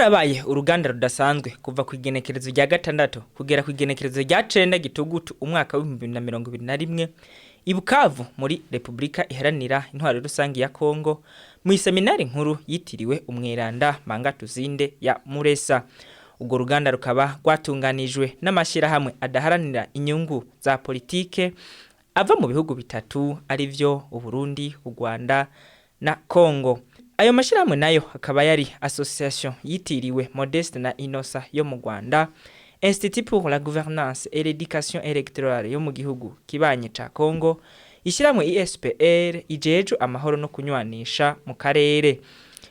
harabaye uruganda rudasanzwe kuva ku igenekerezo rya 6 kugera ku igenekerezo rya 9 gitugutu umwaka wa 2021 i Bukavu muri Republika Iharanira Intwaro Rusangi ya Kongo mu seminari nkuru yitiriwe umweranda Mangatuzinde ya Muresa. Ugo ruganda rukaba rwatunganijwe n'amashirahamwe adaharanira inyungu za politike ava mu bihugu bitatu arivyo u Burundi, u Rwanda na Kongo. Ayo mashirahamwe nayo akaba yari association yitiriwe Modeste na Inosa yo mu Rwanda, Institut pour la gouvernance et l'éducation électorale yo mu gihugu kibanye ca Kongo, ishiramwe ISPR ijejo amahoro no kunywanisha mu karere,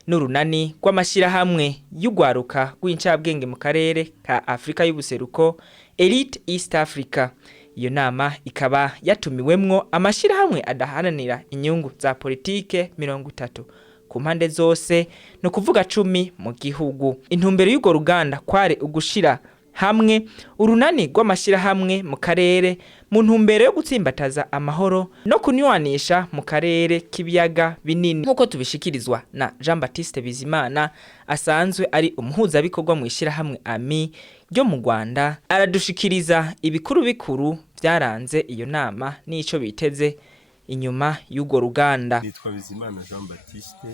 n'urunani rw'amashirahamwe y'ugwaruka rw'incabwenge mu karere ka Afrika y'ubuseruko Elite East Africa. Iyo nama ikaba yatumiwemwo amashirahamwe adaharanira inyungu za politike 30 ku mpande zose, no kuvuga 10 mu gihugu. Intumbero y'ugo ruganda kware ugushira hamwe urunani rw'amashirahamwe mu karere mu ntumbero yo gutsimbataza amahoro no kunywanisha mu karere k'ibiyaga binini, nkuko tubishikirizwa na Jean Baptiste Bizimana asanzwe ari umuhuza bikorwa mu ishirahamwe AMI ryo mu Rwanda. Aradushikiriza ibikuru bikuru byaranze iyo nama n'ico biteze inyuma y'ugo ruganda. Nitwa Bizimana Jean Baptiste,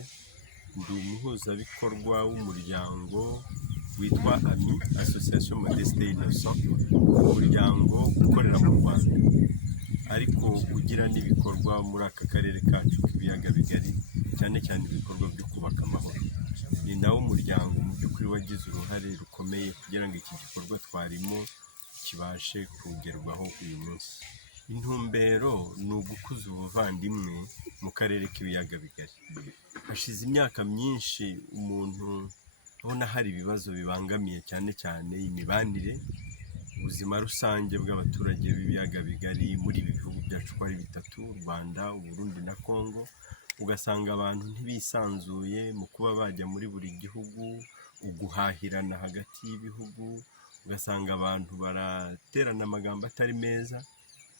ndi umuhuza bikorwa w'umuryango witwa AMI, Association Modeste Innocent, umuryango ukorera mu Rwanda ariko ugira n'ibikorwa muri aka karere kacu k'ibiyaga bigari, cyane cyane ibikorwa byo kubaka amahoro. Ni nawo umuryango mu by'ukuri wagize uruhare rukomeye kugira ngo iki gikorwa twarimo kibashe kugerwaho uyu munsi. Intumbero ni ugukuza ubuvandimwe mu karere k'ibiyaga bigari. Hashize imyaka myinshi umuntu abona hari ibibazo bibangamiye cyane cyane imibanire, ubuzima rusange bw'abaturage b'ibiyaga bigari muri ibi bihugu byacu ari bitatu, u Rwanda, u Burundi na Kongo. Ugasanga abantu ntibisanzuye mu kuba bajya muri buri gihugu, uguhahirana hagati y'ibihugu, ugasanga abantu baraterana amagambo atari meza.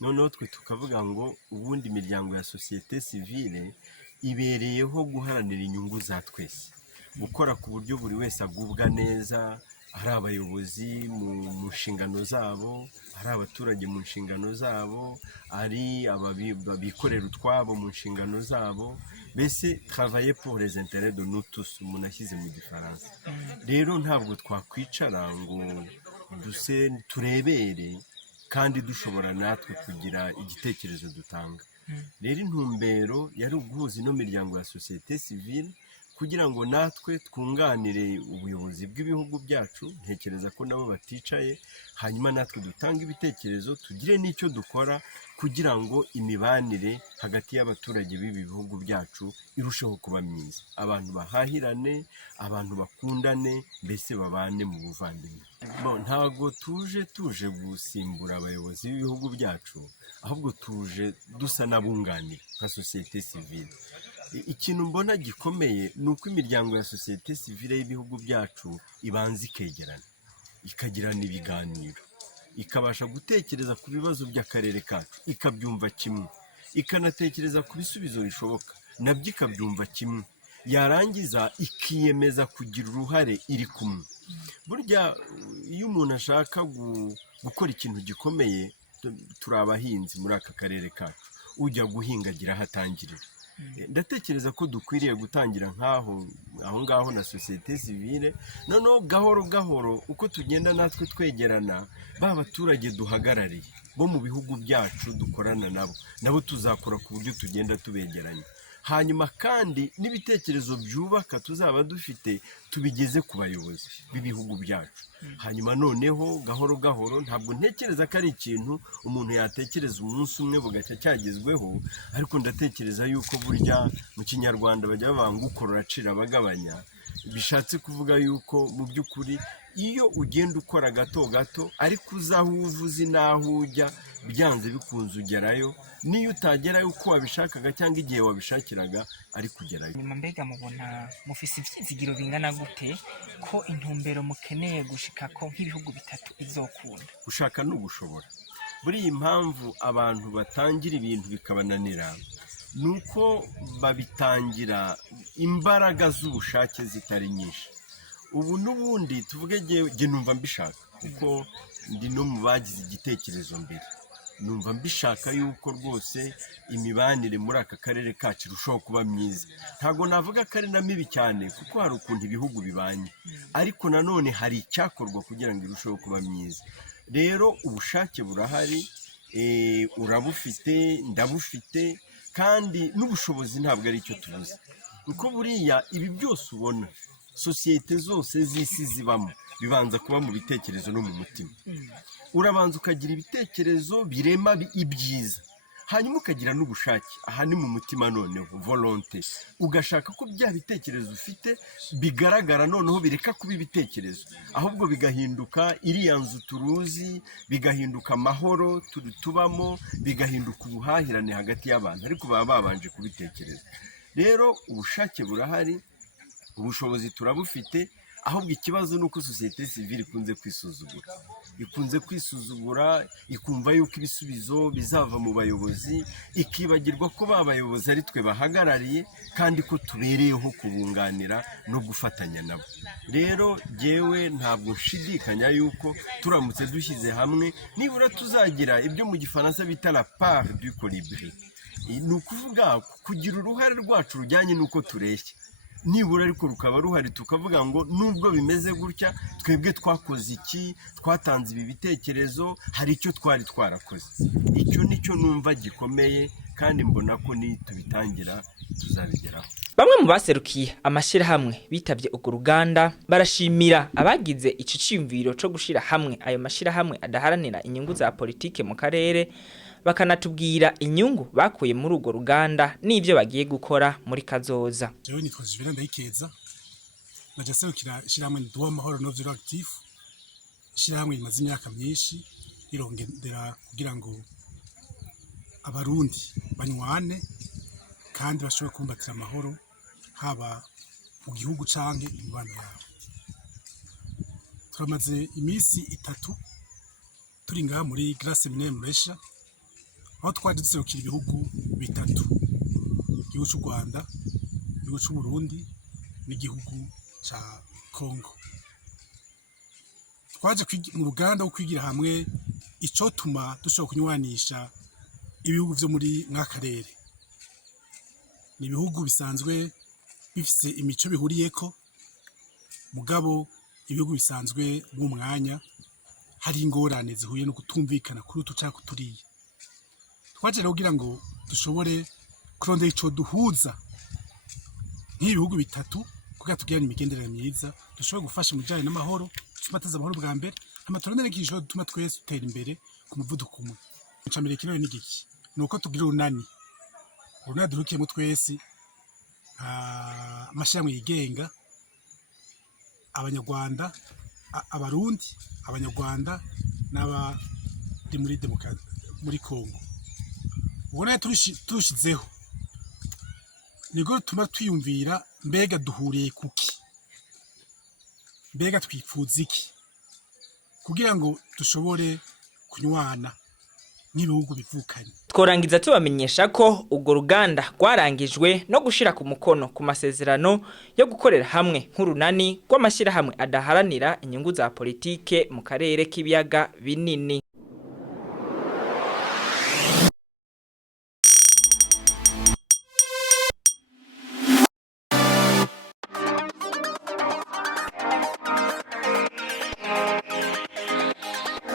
Noneho twe tukavuga ngo ubundi imiryango ya societe civile ibereyeho guharanira inyungu za twese, gukora ku buryo buri wese agubwa neza, ari abayobozi mu nshingano zabo, ari abaturage mu nshingano zabo, ari ababikorera utwabo mu nshingano zabo, bese travailler pour les intérêts de nous tous, umuntu ashyize mu gifaransa. Rero ntabwo twakwicara ngo turebere kandi dushobora natwe kugira igitekerezo dutanga. Rero intumbero yari uguhuza ino miryango ya societe civile kugira ngo natwe twunganire ubuyobozi bw'ibihugu byacu. Ntekereza ko nabo baticaye, hanyuma natwe dutanga ibitekerezo, tugire n'icyo dukora kugira ngo imibanire hagati y'abaturage b'ibi bihugu byacu irusheho kuba myiza, abantu bahahirane, abantu bakundane, mbese babane mu buvandimwe. Ntago tuje gusimbura abayobozi b'ibihugu byacu, ahubwo tuje dusa n'abunganira nka societe civile. Ikintu mbona gikomeye ni uko imiryango ya societe civile y'ibihugu byacu ibanza ikegerana, ikagirana ibiganiro, ikabasha gutekereza ku bibazo by'akarere kacu, ikabyumva kimwe, ikanatekereza ku bisubizo bishoboka, nabyo ikabyumva kimwe, yarangiza ikiyemeza kugira uruhare iri kumwe. Burya iyo umuntu ashaka gukora ikintu gikomeye, turi abahinzi muri aka karere kacu, ujya guhinga agira aho atangirira. Ndatekereza ko dukwiriye gutangira aho ngaho na societe civile, noneho gahoro gahoro uko tugenda natwe twegerana, ba baturage duhagarariye bo mu bihugu byacu dukorana nabo tuzakora ku buryo tugenda tubegeranya, hanyuma kandi n'ibitekerezo byubaka tuzaba dufite tubigeze ku bayobozi b'ibihugu byacu. Hanyuma noneho gahoro gahoro, ntabwo ntekereza ko ari ikintu umuntu yatekereza umunsi umwe bugacya cyagezweho, ariko ndatekereza yuko burya mu kinyarwanda bajya bavanga ukora uracira abagabanya, bishatse kuvuga yuko mu by'ukuri iyo ugenda ukora gato gato ariko uzaho uvuze n'aho ujya, byanze bikunze ugerayo, niyo utagerayo uko wabishakaga cyangwa igihe wabishakiraga ari kugerayo. Nyuma mbega mubona mufise ivyizigiro bingana gute ko intumbero mukeneye gushika ko nk'ibihugu bitatu izokunda? Gushaka n'ugushobora. Buri impamvu abantu batangira ibintu bikabananira nuko babitangira imbaraga z'ubushake zitari nyinshi. ubu n'ubundi tuvuge jye numva mbishaka kuko ndi no mu bagize igitekerezo mbere, numva mbishaka yuko rwose imibanire muri aka karere kacu irushaho kuba myiza. Ntabwo navuga ko ari na mibi cyane kuko hari ukuntu ibihugu bibanye, ariko nanone hari icyakorwa kugira ngo irusheho kuba myiza. Rero ubushake burahari, urabufite, ndabufite, kandi n'ubushobozi ntabwo ari icyo tubuze, kuko buriya ibi byose ubona sosiyete zose z'isi zibamo bibanza kuba mu bitekerezo no mu mutima. Urabanza ukagira ibitekerezo birema ibyiza, hanyuma ukagira n'ubushake, aha ni mu mutima noneho volonté, ugashaka ko bya bitekerezo ufite bigaragara noneho bireka kuba ibitekerezo, ahubwo bigahinduka iriya nzu turuzi, bigahinduka amahoro tubamo, bigahinduka ubuhahirane hagati y'abantu, ariko baba babanje kubitekereza. Rero ubushake burahari, ubushobozi turabufite, ahubwo ikibazo nuko societe civile ikunze kwisuzugura, ikumva yuko ibisubizo bizava mu bayobozi, ikibagirwa ko babayobozi ari twe bahagarariye kandi ko tubereyeho kubunganira no gufatanya nabo. Rero jewe ntabwo nshidikanya yuko turamutse dushyize hamwe nibura tuzagira ibyo mu gifaransa bita la part du colibri, ni ukuvuga kugira uruhare rwacu rujyanye n'uko tureshya, nibura ariko rukaba ruhari, tukavuga ngo nubwo bimeze gutya twebwe twakoze iki, twatanze ibi bitekerezo, hari icyo twari twarakoze. Icyo nicyo numva gikomeye, kandi mbona ko nitubitangira tuzabigeraho. Bamwe mu baserukiye amashyirahamwe bitabye urwo ruganda barashimira abagize ico ciyumviro co gushira hamwe ayo mashyirahamwe adaharanira inyungu za politike mu karere, bakanatubwira inyungu bakuye muri urwo ruganda n'ibyo bagiye gukora muri kazoza. Jewe nitwa Juvenal Ndayikeza, naje serukira ishyirahamwe Nduwa Amahoro Nouvelle Actif, ishyirahamwe rimaze imyaka myinshi rirongendera kugira ngo abarundi banywane kandi bashobore kumbatira amahoro haba mu gihugu canke imibano yabo. Turamaze iminsi 3 turi ngaha muri Grace Mine Muresha, aho twaje duserukira ibihugu bitatu: igihugu cy'u Rwanda, igihugu cy'u Burundi n'igihugu ca Kongo. Twaje mu ruganda wo kwigira hamwe ico tuma dushobora kunywanisha ibihugu vyo muri mwakarere. Ni ibihugu bisanzwe bifise imico bihuriyeko, mugabo ibihugu bisanzwe mu mwanya hari ingorane zihuye no kutumvikana kuri utucaka turiye. Twaje rero kugira ngo dushobore kurondera ico duhuza nk'ibihugu bitatu kugira tugirane imigenderanire myiza, dushobore gufasha mu bijanye n'amahoro, tumateza amahoro bwa mbere, amatorondera n'ikisho dutuma twese dutera imbere ku muvuduko umwe. Icambere kino ni giki? Nuko tugira urunani durukiyemo twese, amashyirahamwe yigenga, abanyarwanda, abarundi, abanyarwanda n'abari muri Kongo. Ubona turushizeho niko tuma twiyumvira mbega duhuriye kuki, mbega twifuza iki, kugira ngo dushobore kunywana n'ibihugu bivukanye. Tworangiza tubamenyesha ko urwo ruganda rwarangijwe no gushira ku mukono ku masezerano yo gukorera hamwe nk'urunani rw'amashyirahamwe adaharanira inyungu za politike mu karere k'ibiyaga binini.